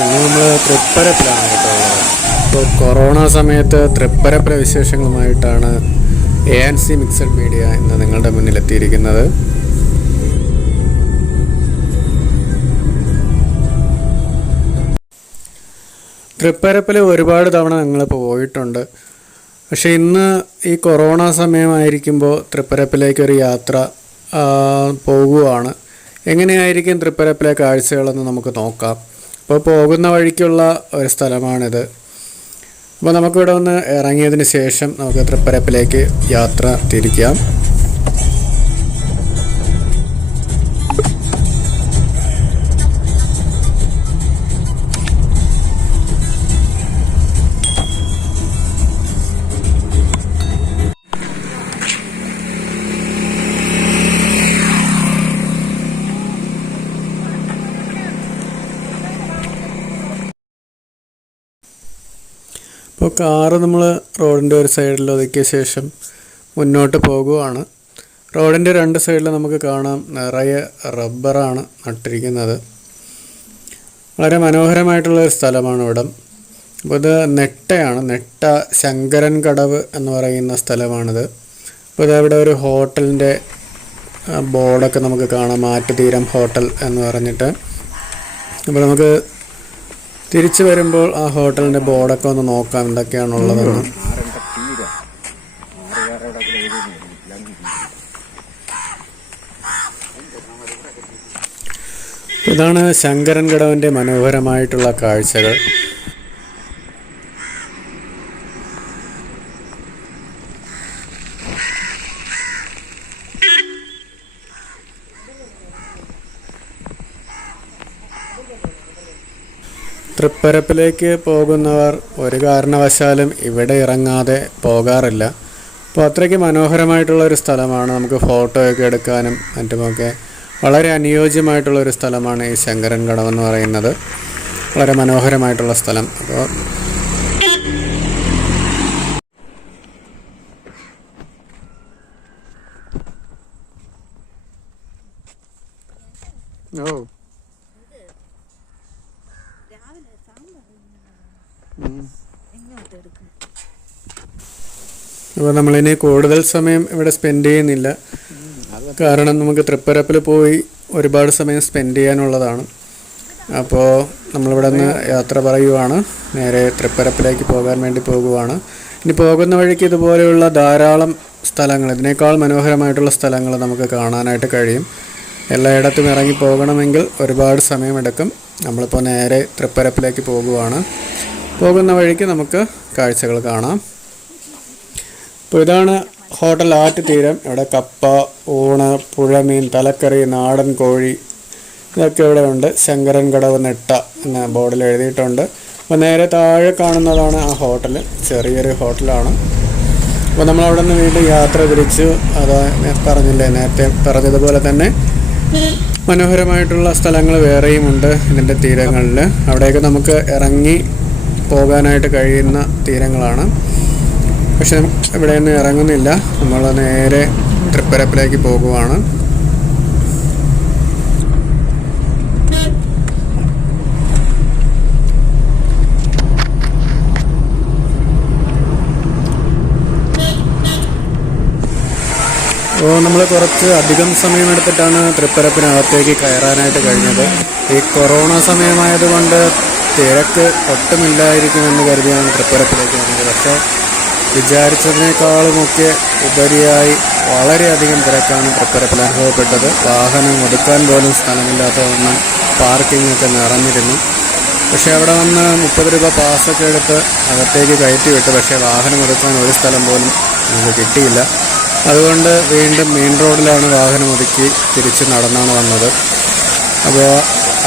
ഇന്ന് നമ്മൾ തൃപ്പരപ്പിലാണ് കേട്ടോ ഉള്ളത്. ഇപ്പോൾ കൊറോണ സമയത്ത് തൃപ്പരപ്പിലെ വിശേഷങ്ങളുമായിട്ടാണ് ANC മിക്സഡ് മീഡിയ ഇന്ന് നിങ്ങളുടെ മുന്നിലെത്തിയിരിക്കുന്നത്. തൃപ്പരപ്പിൽ ഒരുപാട് തവണ ഞങ്ങൾ പോയിട്ടുണ്ട്. പക്ഷേ ഇന്ന് ഈ കൊറോണ സമയമായിരിക്കുമ്പോൾ തൃപ്പരപ്പിലേക്കൊരു യാത്ര പോകുവാണ്. എങ്ങനെയായിരിക്കും തൃപ്പരപ്പിലെ കാഴ്ചകളെന്ന് നമുക്ക് നോക്കാം. അപ്പോൾ പോകുന്ന വഴിക്കുള്ള ഒരു സ്ഥലമാണിത്. അപ്പോൾ നമുക്കിവിടെ ഒന്ന് ഇറങ്ങിയതിന് ശേഷം നമുക്ക് തൃപ്പരപ്പിലേക്ക് യാത്ര തിരിക്കാം. ഇപ്പോൾ കാറ് നമ്മൾ റോഡിൻ്റെ ഒരു സൈഡിൽ ഒതുക്കിയ ശേഷം മുന്നോട്ട് പോകുവാണ്. റോഡിൻ്റെ രണ്ട് സൈഡിൽ നമുക്ക് കാണാം നിറയെ റബ്ബറാണ് നട്ടിരിക്കുന്നത്. വളരെ മനോഹരമായിട്ടുള്ളൊരു സ്ഥലമാണ് ഇവിടം. അപ്പോൾ ഇത് നെട്ട ശങ്കരൻ കടവ് എന്ന് പറയുന്ന സ്ഥലമാണിത്. അപ്പോൾ ഇതവിടെ ഒരു ഹോട്ടലിൻ്റെ ബോർഡൊക്കെ നമുക്ക് കാണാം, മാറ്റുതീരം ഹോട്ടൽ എന്ന് പറഞ്ഞിട്ട്. അപ്പോൾ നമുക്ക് തിരിച്ചു വരുമ്പോൾ ആ ഹോട്ടലിൻ്റെ ബോർഡൊക്കെ ഒന്ന് നോക്കാം എന്തൊക്കെയാണുള്ളതെന്ന്. ഇതാണ് ശങ്കരൻ കടവിൻ്റെ മനോഹരമായിട്ടുള്ള കാഴ്ചകൾ. തൃപ്പരപ്പിലേക്ക് പോകുന്നവർ ഒരു കാരണവശാലും ഇവിടെ ഇറങ്ങാതെ പോകാറില്ല. അപ്പോൾ അത്രയ്ക്ക് മനോഹരമായിട്ടുള്ളൊരു സ്ഥലമാണ്. നമുക്ക് ഫോട്ടോയൊക്കെ എടുക്കാനും മറ്റുമൊക്കെ വളരെ അനുയോജ്യമായിട്ടുള്ളൊരു സ്ഥലമാണ് ഈ ശങ്കരൻ കടവെന്ന് പറയുന്നത്. വളരെ മനോഹരമായിട്ടുള്ള സ്ഥലം. അപ്പോൾ അപ്പോൾ നമ്മളിനി കൂടുതൽ സമയം ഇവിടെ സ്പെൻഡ് ചെയ്യുന്നില്ല. കാരണം നമുക്ക് തൃപ്പരപ്പിൽ പോയി ഒരുപാട് സമയം സ്പെൻഡ് ചെയ്യാനുള്ളതാണ്. അപ്പോൾ നമ്മളിവിടെ നിന്ന് യാത്ര പറയുവാണ്. നേരെ തൃപ്പരപ്പിലേക്ക് പോകാൻ വേണ്ടി പോകുവാണ്. ഇനി പോകുന്ന വഴിക്ക് ഇതുപോലെയുള്ള ധാരാളം സ്ഥലങ്ങൾ, ഇതിനേക്കാൾ മനോഹരമായിട്ടുള്ള സ്ഥലങ്ങൾ നമുക്ക് കാണാനായിട്ട് കഴിയും. എല്ലായിടത്തും ഇറങ്ങി പോകണമെങ്കിൽ ഒരുപാട് സമയമെടുക്കും. നമ്മളിപ്പോൾ നേരെ തൃപ്പരപ്പിലേക്ക് പോകുവാണ്. പോകുന്ന വഴിക്ക് നമുക്ക് കാഴ്ചകൾ കാണാം. അപ്പോൾ ഇതാണ് ഹോട്ടൽ ആറ്റുതീരം. ഇവിടെ കപ്പ, ഊണ്, പുഴമീൻ, തലക്കറി, നാടൻ കോഴി ഇതൊക്കെ ഇവിടെ ഉണ്ട്. ശങ്കരൻ കടവ് നെട്ട എന്ന ബോർഡിൽ എഴുതിയിട്ടുണ്ട്. അപ്പോൾ നേരെ താഴെ കാണുന്നതാണ് ആ ഹോട്ടൽ. ചെറിയൊരു ഹോട്ടലാണ്. അപ്പോൾ നമ്മളവിടെ നിന്ന് വീണ്ടും യാത്ര തിരിച്ചു. അത് പറഞ്ഞില്ലേ, നേരത്തെ പറഞ്ഞതുപോലെ തന്നെ മനോഹരമായിട്ടുള്ള സ്ഥലങ്ങൾ വേറെയുമുണ്ട് ഇതിൻ്റെ തീരങ്ങളിൽ. അവിടെയൊക്കെ നമുക്ക് ഇറങ്ങി പോകാനായിട്ട് കഴിയുന്ന തീരങ്ങളാണ്. പക്ഷെ ഇവിടെയൊന്നും ഇറങ്ങുന്നില്ല. നമ്മൾ നേരെ തൃപ്പരപ്പിലേക്ക് പോകുവാണ്. അപ്പോൾ നമ്മൾ കുറച്ച് അധികം സമയമെടുത്തിട്ടാണ് തൃപ്പരപ്പിനകത്തേക്ക് കയറാനായിട്ട് കഴിഞ്ഞത്. ഈ കൊറോണ സമയമായതുകൊണ്ട് തിരക്ക് ഒട്ടുമില്ലായിരിക്കുമെന്ന് കരുതിയാണ് തൃപ്പരപ്പിലേക്ക് വന്നത്. പക്ഷേ വിചാരിച്ചതിനേക്കാളുമൊക്കെ ഉപരിയായി വളരെയധികം തിരക്കാണ് തൃപ്പരപ്പിൽ അനുഭവപ്പെട്ടത്. വാഹനം ഒതുക്കാൻ പോലും സ്ഥലമില്ലാത്തതൊന്നും പാർക്കിങ്ങൊക്കെ നിറഞ്ഞിരുന്നു. പക്ഷേ അവിടെ വന്ന് 30 രൂപ പാസ്സൊക്കെ എടുത്ത് അകത്തേക്ക് കയറ്റി വിട്ടു. പക്ഷേ വാഹനം ഒതുക്കാൻ ഒരു സ്ഥലം പോലും നമുക്ക് കിട്ടിയില്ല. അതുകൊണ്ട് വീണ്ടും മെയിൻ റോഡിലാണ് വാഹനം ഒതുക്കി തിരിച്ച് നടന്നാണ് വന്നത്. അപ്പോൾ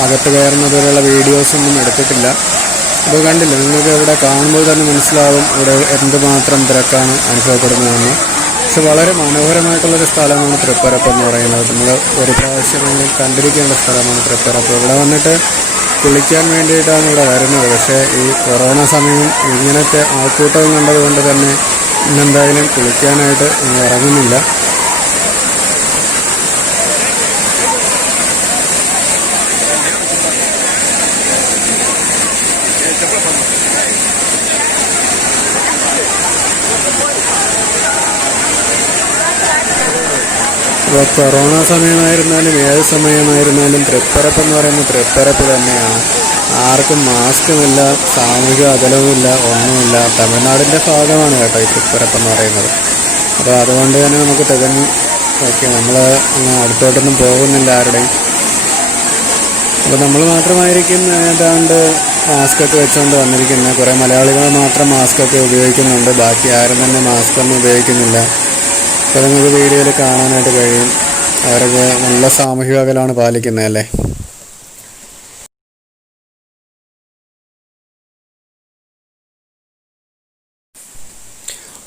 അകത്ത് കയറുന്നതുവരെയുള്ള വീഡിയോസൊന്നും എടുത്തിട്ടില്ല. അപ്പോൾ കണ്ടില്ല, നിങ്ങൾക്ക് ഇവിടെ കാണുമ്പോൾ തന്നെ മനസ്സിലാവും ഇവിടെ എന്തുമാത്രം തിരക്കാണ് അനുഭവപ്പെടുന്നതെന്ന്. പക്ഷെ വളരെ മനോഹരമായിട്ടുള്ളൊരു സ്ഥലമാണ് തൃപ്പരപ്പ് എന്ന് പറയുന്നത്. നമ്മൾ ഒരു പ്രാവശ്യമെങ്കിലും കണ്ടിരിക്കേണ്ട സ്ഥലമാണ് തൃപ്പരപ്പ്. ഇവിടെ വന്നിട്ട് കുളിക്കാൻ വേണ്ടിയിട്ടാണ് ഇവിടെ വരുന്നത്. പക്ഷേ ഈ കൊറോണ സമയം ഇങ്ങനത്തെ ആൾക്കൂട്ടവും കണ്ടതുകൊണ്ട് തന്നെ ഇന്നെന്തായാലും കുളിക്കാനായിട്ട് ഇറങ്ങുന്നില്ല. ഇപ്പോൾ കൊറോണ സമയമായിരുന്നാലും ഏത് സമയമായിരുന്നാലും തൃപ്പരപ്പ് എന്ന് പറയുന്നത് തൃപ്പരപ്പ് തന്നെയാണ്. ആർക്കും മാസ്കുമില്ല, സാമൂഹിക അകലവുമില്ല, ഒന്നുമില്ല. തമിഴ്നാടിൻ്റെ ഭാഗമാണ് കേട്ടോ ഈ തൃപ്പരപ്പ് എന്ന് പറയുന്നത്. അപ്പോൾ അതുകൊണ്ട് തന്നെ നമുക്ക് തികഞ്ഞ് ഓക്കെ, നമ്മൾ അടുത്തോട്ടൊന്നും പോകുന്നില്ല ആരുടെയും. അപ്പോൾ നമ്മൾ മാത്രമായിരിക്കും ഏതാണ്ട് മാസ്കൊക്കെ വെച്ചുകൊണ്ട് വന്നിരിക്കുന്നത്. കുറേ മലയാളികൾ മാത്രം മാസ്കൊക്കെ ഉപയോഗിക്കുന്നുണ്ട്, ബാക്കി ആരും തന്നെ മാസ്കൊന്നും ഉപയോഗിക്കുന്നില്ല. അപ്പോൾ നമുക്ക് വീഡിയോയിൽ കാണാനായിട്ട് കഴിയും. അവരൊക്കെ നല്ല സാമൂഹിക അകലമാണ് പാലിക്കുന്നത് അല്ലേ.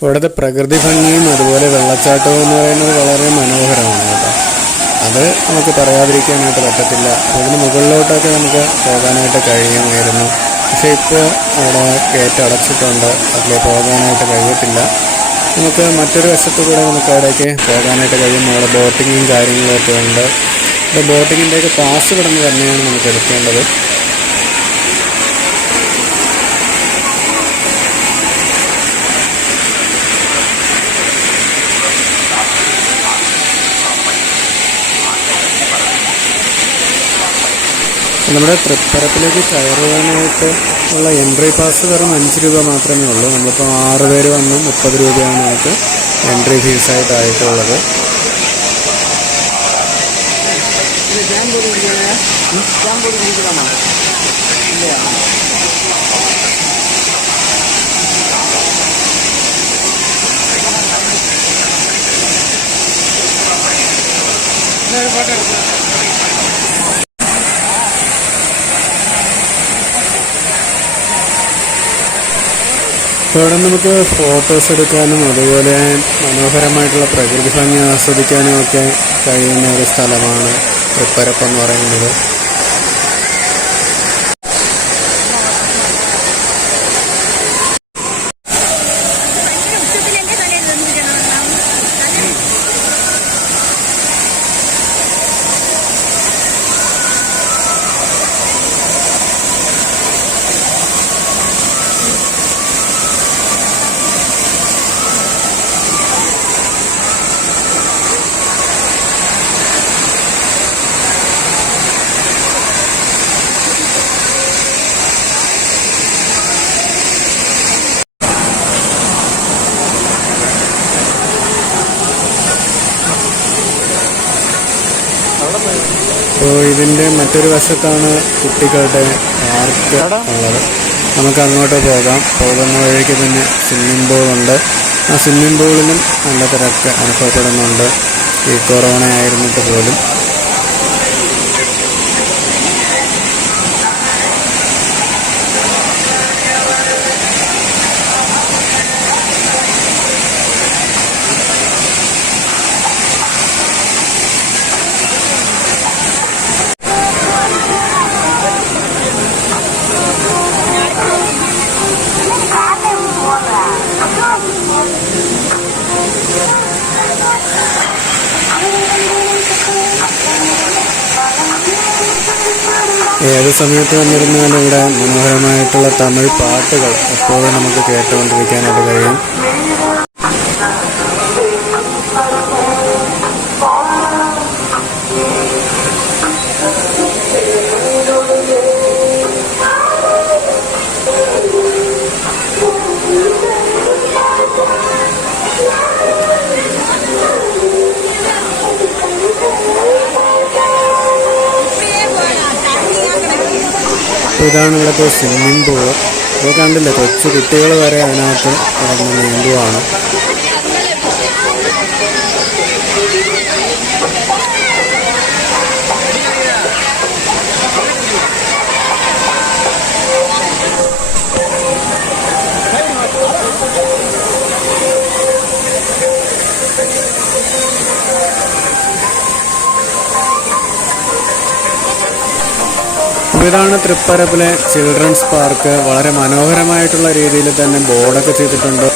ഇവിടുത്തെ പ്രകൃതി ഭംഗിയും അതുപോലെ വെള്ളച്ചാട്ടവും എന്ന് പറയുന്നത് വളരെ മനോഹരമാണ് കേട്ടോ. അത് നമുക്ക് പറയാതിരിക്കാനായിട്ട് പറ്റത്തില്ല. അതിന് മുകളിലോട്ടൊക്കെ നമുക്ക് പോകാനായിട്ട് കഴിയുമായിരുന്നു. പക്ഷേ ഇപ്പോൾ അവിടെ ഗേറ്റ് അടച്ചിട്ടുണ്ട്, അതിൽ പോകാനായിട്ട് കഴിയത്തില്ല. നമുക്ക് മറ്റൊരു വശത്തു കൂടെ നമുക്ക് അവിടേക്ക് പോകാനായിട്ട് കഴിയും. അവിടെ ബോട്ടിങ്ങും കാര്യങ്ങളൊക്കെ ഉണ്ട്. അപ്പോൾ ബോട്ടിങ്ങിൻ്റെയൊക്കെ പാസ് ഇവിടെ നിന്ന് തന്നെയാണ് നമുക്ക് എടുക്കേണ്ടത്. നമ്മുടെ തൃപ്പരപ്പിലേക്ക് കയറുവാനായിട്ട് ഉള്ള എൻട്രി പാസ് വെറും 5 രൂപ മാത്രമേ ഉള്ളൂ. നമ്മളിപ്പോൾ 6 പേര് വന്നു 30 രൂപയാണ് നമുക്ക് എൻട്രി ഫീസായിട്ടായിട്ടുള്ളത്. ഇവിടെ നമുക്ക് ഫോട്ടോസ് എടുക്കാനും അതുപോലെ മനോഹരമായിട്ടുള്ള പ്രകൃതി ഭംഗി ആസ്വദിക്കാനും ഒക്കെ കഴിയുന്ന ഒരു സ്ഥലമാണ് തൃപ്പരപ്പ് എന്ന് പറയുന്നത്. അപ്പോൾ ഇതിൻ്റെ മറ്റൊരു വശത്താണ് കുട്ടികളുടെ പാർക്ക് ഉള്ളത്. നമുക്ക് അങ്ങോട്ട് പോകാം. പോകുന്ന വഴിക്ക് തന്നെ സ്വിമ്മിംഗ് പൂളുണ്ട്. ആ സ്വിമ്മിംഗ് പൂളിലും നല്ല തിരക്ക് അനുഭവപ്പെടുന്നുണ്ട്, ഈ കൊറോണ ആയിരുന്നിട്ട് പോലും. ഏത് സമയത്ത് വന്നിരുന്നാലും ഇവിടെ മനോഹരമായിട്ടുള്ള തമിഴ് പാട്ടുകൾ എപ്പോഴും നമുക്ക് കേട്ടുകൊണ്ടിരിക്കാനായിട്ട് കഴിയും. ഇതാണ് ഇവിടുത്തെ സ്വിമ്മിംഗ് പൂള്. ഇപ്പോൾ കണ്ടില്ലേ, കൊച്ചു കുട്ടികൾ വരെ അതിനകത്ത് കിടന്ന് നീന്തുവാണ്. ഇതാണ് തൃപ്പരപ്പിലെ ചിൽഡ്രൻസ് പാർക്ക്. വളരെ മനോഹരമായിട്ടുള്ള രീതിയിൽ തന്നെ ബോർഡൊക്കെ ചെയ്തിട്ടുണ്ട്.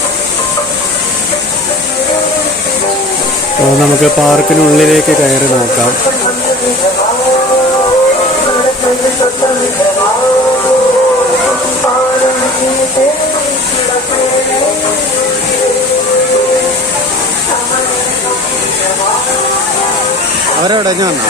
അപ്പോൾ നമുക്ക് പാർക്കിനുള്ളിലേക്ക് കയറി നോക്കാം. അവരെവിടെ വന്നോ?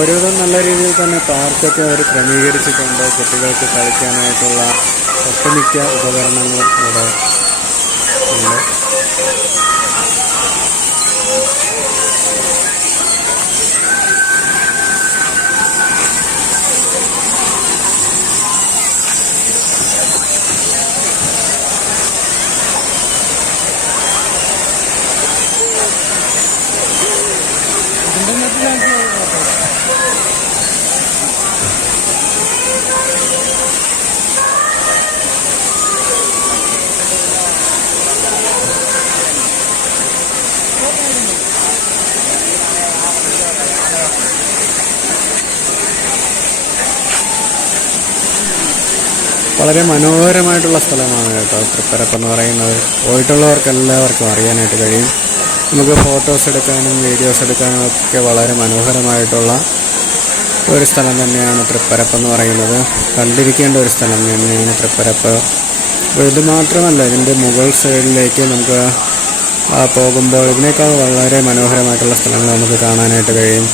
ഒരുവിധം നല്ല രീതിയിൽ തന്നെ പാർക്കൊക്കെ അവർ ക്രമീകരിച്ചിട്ടുണ്ട്. കുട്ടികൾക്ക് കളിക്കാനായിട്ടുള്ള ഒട്ടുമിക്ക ഉപകരണങ്ങളും ഇവിടെ ഉണ്ട്. വളരെ മനോഹരമായിട്ടുള്ള സ്ഥലമാണ് കേട്ടോ തൃപ്പരപ്പ് എന്ന് പറയുന്നത്. പോയിട്ടുള്ളവർക്ക് എല്ലാവർക്കും അറിയാനായിട്ട് കഴിയും. നമുക്ക് ഫോട്ടോസ് എടുക്കാനും വീഡിയോസ് എടുക്കാനും ഒക്കെ വളരെ മനോഹരമായിട്ടുള്ള ഒരു സ്ഥലം തന്നെയാണ് തൃപ്പരപ്പ് എന്ന് പറയുന്നത്. കണ്ടിരിക്കേണ്ട ഒരു സ്ഥലം തന്നെയാണ് തൃപ്പരപ്പ്. അപ്പോൾ ഇത് മാത്രമല്ല, ഇതിൻ്റെ മുകൾ സൈഡിലേക്ക് നമുക്ക് പോകുമ്പോൾ ഇതിനേക്കാൾ വളരെ മനോഹരമായിട്ടുള്ള സ്ഥലങ്ങൾ നമുക്ക് കാണാനായിട്ട് കഴിയും.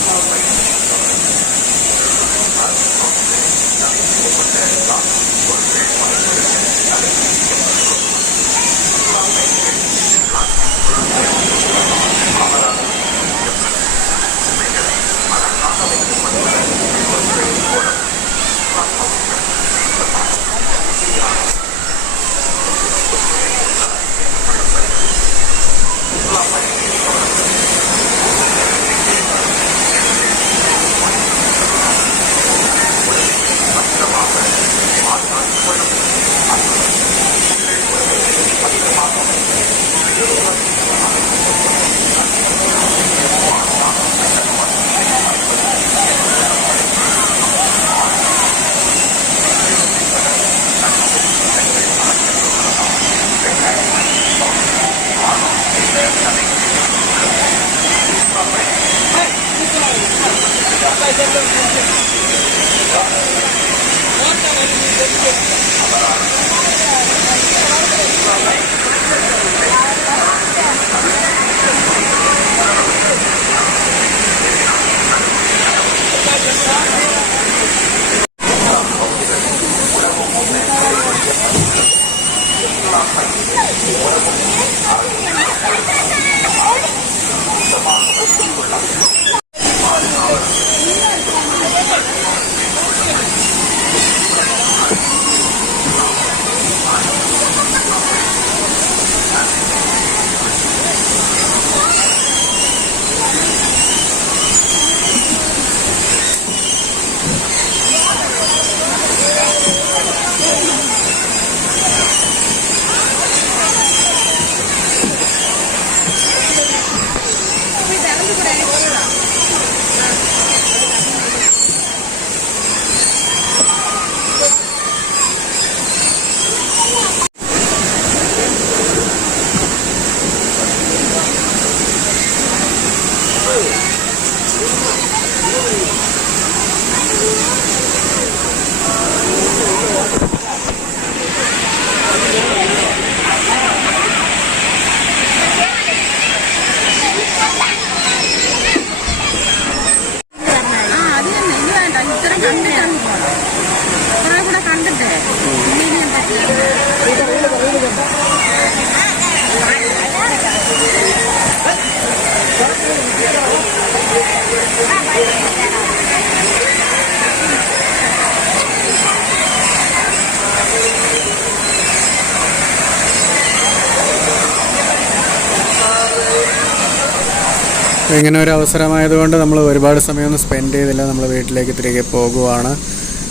ഇങ്ങനെ ഒരു അവസരമായതുകൊണ്ട് നമ്മൾ ഒരുപാട് സമയമൊന്നും സ്പെൻഡ് ചെയ്തില്ല. നമ്മൾ വീട്ടിലേക്ക് തിരികെ പോകുവാണ്.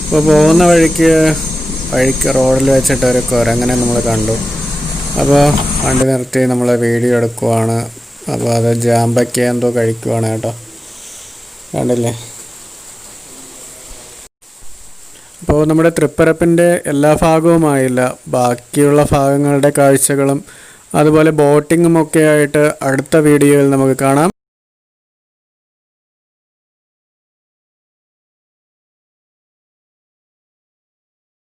അപ്പോൾ പോകുന്ന വഴിക്ക് റോഡിൽ വെച്ചിട്ട് ഒരു കുരങ്ങനെ നമ്മൾ കണ്ടു. അപ്പോൾ വണ്ടി നിർത്തി നമ്മൾ വീഡിയോ എടുക്കുവാണ്. അപ്പോൾ അത് ജാമ്പയ്ക്ക എന്തോ കഴിക്കുവാണ് കേട്ടോ, കണ്ടില്ലേ. അപ്പോൾ നമ്മുടെ തൃപ്പരപ്പിൻ്റെ എല്ലാ ഭാഗവുമായില്ല, ബാക്കിയുള്ള ഭാഗങ്ങളുടെ കാഴ്ചകളും അതുപോലെ ബോട്ടിങ്ങും ഒക്കെ ആയിട്ട് അടുത്ത വീഡിയോയിൽ നമുക്ക് കാണാം.